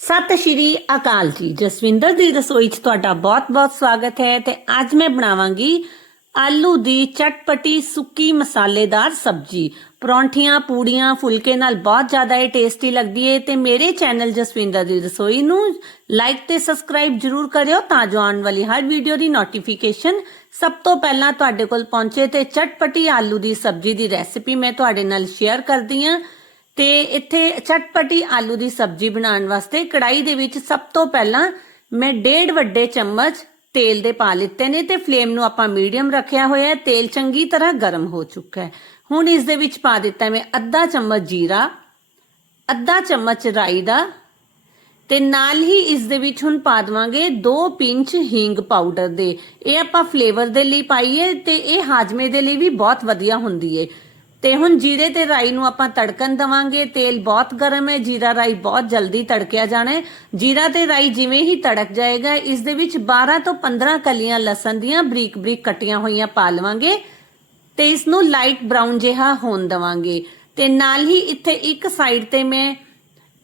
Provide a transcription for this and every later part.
ਸਤਿ ਸ਼੍ਰੀ ਅਕਾਲ ਜੀ। ਜਸਵਿੰਦਰ ਦੀ ਰਸੋਈ 'ਚ ਤੁਹਾਡਾ ਬਹੁਤ-ਬਹੁਤ ਸਵਾਗਤ ਹੈ ਤੇ ਅੱਜ ਮੈਂ ਬਣਾਵਾਂਗੀ ਆਲੂ ਦੀ ਚਟਪਟੀ ਸੁੱਕੀ ਮਸਾਲੇਦਾਰ ਸਬਜ਼ੀ। ਪਰੌਂਠੀਆਂ, ਪੂੜੀਆਂ, ਫੁਲਕੇ ਨਾਲ ਬਹੁਤ ਜ਼ਿਆਦਾ ਇਹ ਟੇਸਟੀ ਲੱਗਦੀ ਹੈ ਤੇ ਮੇਰੇ ਚੈਨਲ ਜਸਵਿੰਦਰ ਦੀ ਰਸੋਈ ਨੂੰ ਲਾਈਕ ਤੇ ਸਬਸਕ੍ਰਾਈਬ ਜਰੂਰ ਕਰਿਓ ਤਾਂ ਜੋ ਆਉਣ ਵਾਲੀ ਹਰ ਵੀਡੀਓ ਦੀ ਨੋਟੀਫਿਕੇਸ਼ਨ ਸਭ ਤੋਂ ਪਹਿਲਾਂ ਤੁਹਾਡੇ ਕੋਲ ਪਹੁੰਚੇ ਤੇ ਚਟਪਟੀ ਆਲੂ ਦੀ ਸਬਜ਼ੀ ਦੀ ਰੈਸਿਪੀ ਮੈਂ ਤੁਹਾਡੇ ਨਾਲ ਸ਼ੇਅਰ ਕਰਦੀ ਹਾਂ ਤੇ ਇੱਥੇ ਚਟਪਟੀ ਆਲੂ ਦੀ ਸਬਜ਼ੀ ਬਣਾਉਣ ਵਾਸਤੇ ਕੜਾਈ ਦੇ ਵਿੱਚ ਸਭ ਤੋਂ ਪਹਿਲਾਂ ਮੈਂ ਡੇਢ ਵੱਡੇ ਚਮਚ ਤੇਲ ਦੇ ਪਾ ਲਿੱਤੇ ਨੇ ਤੇ ਫਲੇਮ ਨੂੰ ਆਪਾਂ ਮੀਡੀਅਮ ਰੱਖਿਆ ਹੋਇਆ ਹੈ। ਤੇਲ ਚੰਗੀ ਤਰ੍ਹਾਂ ਗਰਮ ਹੋ ਚੁੱਕਾ ਹੈ। ਹੁਣ ਇਸ ਦੇ ਵਿੱਚ ਪਾ ਦਿੱਤਾ ਮੈਂ ਅੱਧਾ ਚਮਚ ਜੀਰਾ, ਅੱਧਾ ਚਮਚ ਰਾਈ ਦਾ ਤੇ ਨਾਲ ਹੀ ਇਸ ਦੇ ਵਿੱਚ ਹੁਣ ਪਾ ਦਵਾਂਗੇ 2 ਪਿੰਚ ਹਿੰਗ ਪਾਊਡਰ ਦੇ। ਇਹ ਆਪਾਂ ਫਲੇਵਰ ਦੇ ਲਈ ਪਾਈਏ ਤੇ ਇਹ ਹਾਜਮੇ ਦੇ ਲਈ ਵੀ ਬਹੁਤ ਵਧੀਆ ਹੁੰਦੀ ਏ ਤੇ ਹੁਣ ਜੀਰੇ ਤੇ ਰਾਈ ਨੂੰ ਆਪਾਂ ਤੜਕਣ ਦਵਾਂਗੇ। ਤੇਲ ਬਹੁਤ ਗਰਮ ਹੈ, ਜੀਰਾ ਰਾਈ ਬਹੁਤ ਜਲਦੀ ਤੜਕਿਆ ਜਾਣਾ ਹੈ। ਜੀਰਾ ਤੇ ਰਾਈ ਜਿਵੇਂ ਹੀ ਤੜਕ ਜਾਏਗਾ, ਇਸ ਦੇ ਵਿੱਚ 12 ਤੋਂ 15 ਕਲੀਆਂ ਲਸਣ ਦੀਆਂ ਬਰੀਕ ਬਰੀਕ ਕੱਟੀਆਂ ਹੋਈਆਂ ਪਾ ਲਵਾਂਗੇ ਤੇ ਇਸ ਨੂੰ ਲਾਈਟ ਬ੍ਰਾਊਨ ਜਿਹਾ ਹੋਣ ਦਵਾਂਗੇ। ਤੇ ਨਾਲ ਹੀ ਇੱਥੇ ਇੱਕ ਸਾਈਡ ਤੇ ਮੈਂ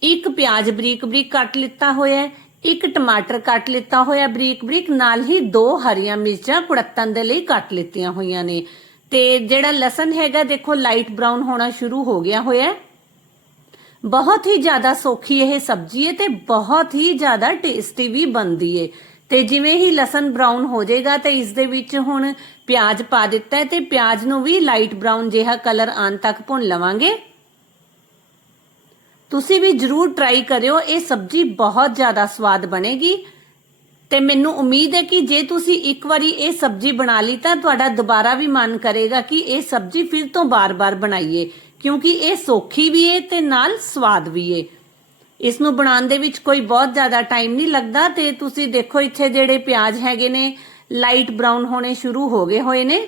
ਇੱਕ ਪਿਆਜ਼ ਬਰੀਕ ਬਰੀਕ ਕੱਟ ਲਿੱਤਾ ਹੋਇਆ ਹੈ, ਇੱਕ ਟਮਾਟਰ ਕੱਟ ਲਿੱਤਾ ਹੋਇਆ ਬਰੀਕ ਬਰੀਕ ਨਾਲ ਹੀ ਦੋ ਹਰੀਆਂ ਮਿਰਚਾਂ ਕੁੜੱਤਣ ਦੇ ਲਈ ਕੱਟ ਲਿੱਤੀਆਂ ਹੋਈਆਂ ਨੇ। ਤੇ ਜਿਹੜਾ ਲਸਣ ਹੈਗਾ, ਦੇਖੋ ਲਾਈਟ ਬ੍ਰਾਊਨ ਹੋਣਾ ਸ਼ੁਰੂ ਹੋ ਗਿਆ ਹੋਇਆ। ਬਹੁਤ ਹੀ ਜ਼ਿਆਦਾ ਸੌਖੀ ਇਹ ਸਬਜ਼ੀ ਹੈ ਤੇ ਬਹੁਤ ਹੀ ਜ਼ਿਆਦਾ ਟੇਸਟੀ ਵੀ ਬਣਦੀ ਹੈ ਤੇ ਜਿਵੇਂ ਹੀ ਲਸਣ ਬ੍ਰਾਊਨ ਹੋ ਜਾਏਗਾ ਤੇ ਇਸ ਦੇ ਵਿੱਚ ਹੁਣ ਪਿਆਜ਼ ਪਾ ਦਿੱਤਾ ਹੈ ਤੇ ਪਿਆਜ਼ ਨੂੰ ਵੀ ਲਾਈਟ ਬ੍ਰਾਊਨ ਜਿਹਾ ਕਲਰ ਆਉਣ ਤੱਕ ਭੁੰਨ ਲਵਾਂਗੇ। ਤੁਸੀਂ ਵੀ ਜਰੂਰ ਟਰਾਈ ਕਰਿਓ, ਇਹ ਸਬਜ਼ੀ ਬਹੁਤ ਜ਼ਿਆਦਾ ਸਵਾਦ ਬਣੇਗੀ। ਤੇ ਮੈਨੂੰ ਉਮੀਦ ਹੈ ਕਿ ਜੇ ਤੁਸੀਂ ਇੱਕ ਵਾਰੀ ਇਹ ਸਬਜ਼ੀ ਬਣਾ ਲਈ ਤਾਂ ਤੁਹਾਡਾ ਦੁਬਾਰਾ ਵੀ ਮਨ ਕਰੇਗਾ ਕਿ ਇਹ ਸਬਜ਼ੀ ਫਿਰ ਤੋਂ ਬਾਰ-ਬਾਰ ਬਣਾਈਏ, ਕਿਉਂਕਿ ਇਹ ਸੌਖੀ ਵੀ ਹੈ ਤੇ ਨਾਲ ਸਵਾਦ ਵੀ ਹੈ ਇਸ ਨੂੰ ਬਣਾਉਣ ਦੇ ਵਿੱਚ ਕੋਈ ਬਹੁਤ ਜ਼ਿਆਦਾ ਟਾਈਮ ਨਹੀਂ ਲੱਗਦਾ ਤੇ ਤੁਸੀਂ ਦੇਖੋ ਇੱਥੇ ਜਿਹੜੇ ਪਿਆਜ਼ ਹੈਗੇ ਨੇ, ਲਾਈਟ ਬ੍ਰਾਊਨ ਹੋਣੇ ਸ਼ੁਰੂ ਹੋ ਗਏ ਹੋਏ ਨੇ।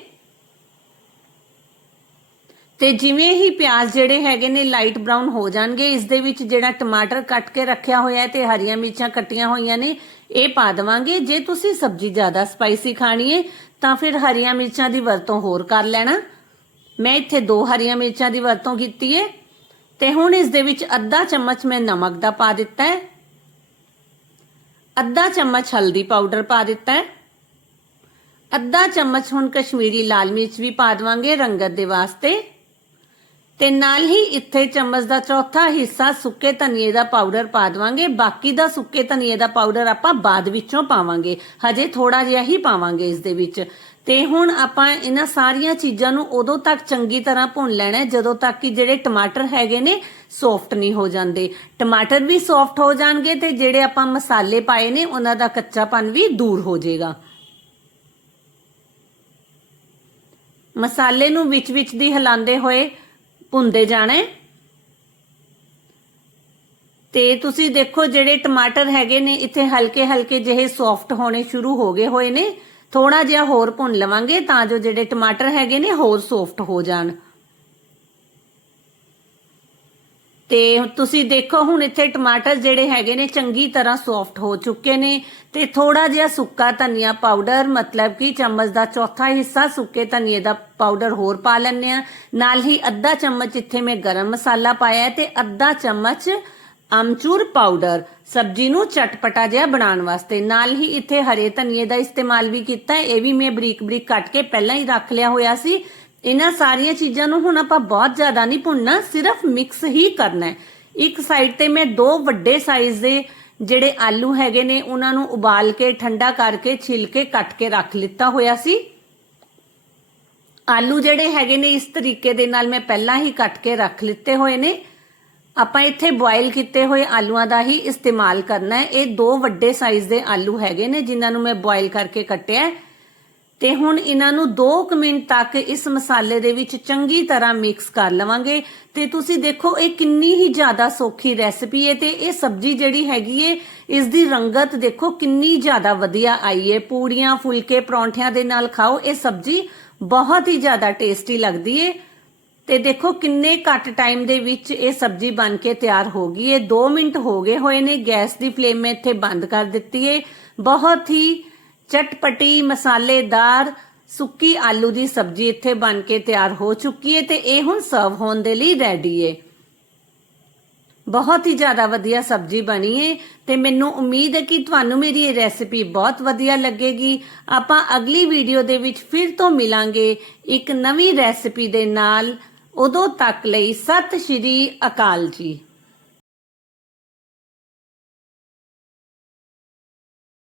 ਤੇ ਜਿਵੇਂ ਹੀ ਪਿਆਜ਼ ਜਿਹੜੇ ਹੈਗੇ ਨੇ ਲਾਈਟ ਬ੍ਰਾਊਨ ਹੋ ਜਾਣਗੇ, ਇਸ ਦੇ ਵਿੱਚ ਜਿਹੜਾ ਟਮਾਟਰ ਕੱਟ ਕੇ ਰੱਖਿਆ ਹੋਇਆ ਹੈ ਤੇ ਹਰੀਆਂ ਮਿਰਚਾਂ ਕੱਟੀਆਂ ਹੋਈਆਂ ਨੇ ਇਹ ਪਾ ਦਵਾਂਗੇ। ਜੇ ਤੁਸੀਂ ਸਬਜ਼ੀ ਜ਼ਿਆਦਾ ਸਪਾਈਸੀ ਖਾਣੀ ਹੈ ਤਾਂ ਫਿਰ ਹਰੀਆਂ ਮਿਰਚਾਂ ਦੀ ਵਰਤੋਂ ਹੋਰ ਕਰ ਲੈਣਾ। ਮੈਂ ਇੱਥੇ ਦੋ ਹਰੀਆਂ ਮਿਰਚਾਂ ਦੀ ਵਰਤੋਂ ਕੀਤੀ ਹੈ ਤੇ ਹੁਣ ਇਸ ਦੇ ਵਿੱਚ ਅੱਧਾ ਚਮਚ ਮੈਂ ਨਮਕ ਦਾ ਪਾ ਦਿੱਤਾ ਹੈ ਅੱਧਾ ਚਮਚ ਹਲਦੀ ਪਾਊਡਰ ਪਾ ਦਿੱਤਾ ਹੈ ਅੱਧਾ ਚਮਚ ਹੁਣ ਕਸ਼ਮੀਰੀ ਲਾਲ ਮਿਰਚ ਵੀ ਪਾ ਦਵਾਂਗੇ ਰੰਗਤ ਦੇ ਵਾਸਤੇ। ਤੇ ਨਾਲ ਹੀ ਇੱਥੇ ਚਮਚ ਦਾ ਚੌਥਾ ਹਿੱਸਾ ਸੁੱਕੇ ਧਨੀਏ ਦਾ ਪਾਊਡਰ ਪਾ ਦਵਾਂਗੇ। ਬਾਕੀ ਦਾ ਸੁੱਕੇ ਧਨੀਏ ਦਾ ਪਾਊਡਰ ਆਪਾਂ ਬਾਅਦ ਵਿੱਚੋਂ ਪਾਵਾਂਗੇ। ਹਜੇ ਥੋੜਾ ਜਿਹਾ ਹੀ ਪਾਵਾਂਗੇ ਇਸ ਦੇ ਵਿੱਚ। ਤੇ ਹੁਣ ਆਪਾਂ ਇਹਨਾਂ ਸਾਰੀਆਂ ਚੀਜ਼ਾਂ ਨੂੰ ਉਦੋਂ ਤੱਕ ਚੰਗੀ ਤਰ੍ਹਾਂ ਭੁੰਨ ਲੈਣਾ ਜਦੋਂ ਤੱਕ ਕਿ ਜਿਹੜੇ ਟਮਾਟਰ ਹੈਗੇ ਨੇ ਸੌਫਟ ਨਹੀਂ ਹੋ ਜਾਂਦੇ। ਟਮਾਟਰ ਵੀ ਸੌਫਟ ਹੋ ਜਾਣਗੇ ਤੇ ਜਿਹੜੇ ਆਪਾਂ ਮਸਾਲੇ ਪਾਏ ਨੇ, ਉਹਨਾਂ ਦਾ ਕੱਚਾਪਨ ਵੀ ਦੂਰ ਹੋ ਜਾਏਗਾ। ਮਸਾਲੇ ਨੂੰ ਵਿੱਚ ਵਿੱਚ ਦੀ ਹਿਲਾਉਂਦੇ ਹੋਏ ਭੁੰਦੇ ਜਾਣਾ ਤੇ ਤੁਸੀਂ ਦੇਖੋ ਜਿਹੜੇ ਟਮਾਟਰ ਹੈਗੇ ਨੇ, ਇੱਥੇ ਹਲਕੇ ਹਲਕੇ ਜਿਹੇ ਸੌਫਟ ਹੋਣੇ ਸ਼ੁਰੂ ਹੋ ਗਏ ਹੋਏ ਨੇ। ਥੋੜਾ ਜਿਹਾ ਹੋਰ ਭੁੰਨ ਲਵਾਂਗੇ ਤਾਂ ਜੋ ਜਿਹੜੇ ਟਮਾਟਰ ਹੈਗੇ ਨੇ, ਹੋਰ ਸੌਫਟ ਹੋ ਜਾਣ। ਤੇ ਤੁਸੀਂ ਦੇਖੋ ਹੁਣ ਇੱਥੇ ਟਮਾਟਰ ਜਿਹੜੇ ਹੈਗੇ ਨੇ ਚੰਗੀ ਤਰ੍ਹਾਂ ਸੌਫਟ ਹੋ ਚੁੱਕੇ ਨੇ ਤੇ ਥੋੜਾ ਜਿਹਾ ਸੁੱਕਾ ਧਨੀਆ ਪਾਊਡਰ, ਮਤਲਬ ਕਿ ਚਮਚ ਦਾ ਚੌਥਾ ਹਿੱਸਾ ਸੁੱਕੇ ਧਨੀਏ ਦਾ ਪਾਊਡਰ ਹੋਰ ਪਾ ਲੈਣੇ ਆ ਨਾਲ ਹੀ ਅੱਧਾ ਚਮਚ ਇੱਥੇ ਮੈਂ ਗਰਮ ਮਸਾਲਾ ਪਾਇਆ ਹੈ ਤੇ ਅੱਧਾ ਚਮਚ ਅਮਚੂਰ ਪਾਊਡਰ, ਸਬਜ਼ੀ ਨੂੰ ਚਟਪਟਾ ਜਿਹਾ ਬਣਾਉਣ ਵਾਸਤੇ। ਨਾਲ ਹੀ ਇੱਥੇ ਹਰੇ ਧਨੀਏ ਦਾ ਇਸਤੇਮਾਲ ਵੀ ਕੀਤਾ ਇਹ ਵੀ ਮੈਂ ਬਰੀਕ ਬਰੀਕ ਕੱਟ ਕੇ ਪਹਿਲਾਂ ਹੀ ਰੱਖ ਲਿਆ ਹੋਇਆ ਸੀ। ਇਹਨਾਂ ਸਾਰੀਆਂ ਚੀਜ਼ਾਂ ਨੂੰ ਹੁਣ ਆਪਾਂ ਬਹੁਤ ਜ਼ਿਆਦਾ ਨਹੀਂ ਭੁੰਨਣਾ, ਸਿਰਫ ਮਿਕਸ ਹੀ ਕਰਨਾ ਹੈ। ਇੱਕ ਸਾਈਡ ਤੇ ਮੈਂ ਦੋ ਵੱਡੇ ਸਾਈਜ਼ ਦੇ ਜਿਹੜੇ ਆਲੂ ਹੈਗੇ ਨੇ, ਉਹਨਾਂ ਨੂੰ ਉਬਾਲ ਕੇ, ਠੰਡਾ ਕਰਕੇ ਛਿਲ ਕੇ ਕੱਟ ਕੇ ਰੱਖ ਲਿੱਤਾ ਹੋਇਆ ਸੀ। ਆਲੂ ਜਿਹੜੇ ਹੈਗੇ ਨੇ, ਇਸ ਤਰੀਕੇ ਦੇ ਨਾਲ ਮੈਂ ਪਹਿਲਾਂ ਹੀ ਕੱਟ ਕੇ ਰੱਖ ਲਿੱਤੇ ਹੋਏ ਨੇ। ਆਪਾਂ ਇੱਥੇ ਬੋਇਲ ਕੀਤੇ ਹੋਏ ਆਲੂਆਂ ਦਾ ਹੀ ਇਸਤੇਮਾਲ ਕਰਨਾ ਹੈ। ਇਹ ਦੋ ਵੱਡੇ ਸਾਈਜ਼ ਦੇ ਆਲੂ ਹੈਗੇ ਨੇ, ਜਿਨ੍ਹਾਂ ਨੂੰ ਮੈਂ ਬੋਇਲ ਕਰਕੇ ਕੱਟਿਆ ਹੈ। ਤੇ ਹੁਣ ਇਹਨਾਂ ਨੂੰ 2 ਮਿੰਟ ਤੱਕ ਇਸ ਮਸਾਲੇ ਦੇ ਵਿੱਚ ਚੰਗੀ ਤਰ੍ਹਾਂ ਮਿਕਸ ਕਰ ਲਵਾਂਗੇ। ਤੇ ਤੁਸੀਂ ਦੇਖੋ, ਇਹ ਕਿੰਨੀ ਹੀ ਜ਼ਿਆਦਾ ਸੌਖੀ ਰੈਸਪੀ ਹੈ ਤੇ ਇਹ ਸਬਜ਼ੀ ਜਿਹੜੀ ਹੈਗੀ ਏ ਇਸ ਦੀ ਰੰਗਤ ਦੇਖੋ ਕਿੰਨੀ ਜ਼ਿਆਦਾ ਵਧੀਆ ਆਈ ਏ। ਪੂੜੀਆਂ, ਫੁਲਕੇ, ਪਰੌਂਠਿਆਂ ਦੇ ਨਾਲ ਖਾਓ, ਇਹ ਸਬਜ਼ੀ ਬਹੁਤ ਹੀ ਜ਼ਿਆਦਾ ਟੇਸਟੀ ਲੱਗਦੀ ਏ। ਤੇ ਦੇਖੋ ਕਿੰਨੇ ਘੱਟ ਟਾਈਮ ਦੇ ਵਿੱਚ ਇਹ ਸਬਜ਼ੀ ਬਣ ਕੇ ਤਿਆਰ ਹੋ ਗਈ ਏ। 2 ਮਿੰਟ ਹੋ ਗਏ ਹੋਏ ਨੇ, ਗੈਸ ਦੀ ਫਲੇਮ ਮੈਂ ਇੱਥੇ ਬੰਦ ਕਰ ਦਿੱਤੀ ਏ। ਬਹੁਤ ਹੀ ਚਟਪਟੀ ਮਸਾਲੇਦਾਰ ਸੁੱਕੀ ਆਲੂ ਦੀ ਸਬਜ਼ੀ ਇੱਥੇ ਬਣ ਕੇ ਤਿਆਰ ਹੋ ਚੁੱਕੀ ਹੈ ਤੇ ਇਹ ਹੁਣ ਸਰਵ ਹੋਣ ਦੇ ਲਈ ਰੈਡੀ ਹੈ ਬਹੁਤ ਹੀ ਜ਼ਿਆਦਾ ਵਧੀਆ ਸਬਜ਼ੀ ਬਣੀ ਏ ਤੇ ਮੈਨੂੰ ਉਮੀਦ ਹੈ ਕਿ ਤੁਹਾਨੂੰ ਮੇਰੀ ਇਹ ਰੈਸਿਪੀ ਬਹੁਤ ਵਧੀਆ ਲੱਗੇਗੀ ਆਪਾਂ ਅਗਲੀ ਵੀਡੀਓ ਦੇ ਵਿੱਚ ਫਿਰ ਤੋਂ ਮਿਲਾਂਗੇ ਇੱਕ ਨਵੀਂ ਰੈਸਿਪੀ ਦੇ ਨਾਲ ਉਦੋਂ ਤੱਕ ਲਈ ਸਤਿ ਸ਼੍ਰੀ ਅਕਾਲ ਜੀ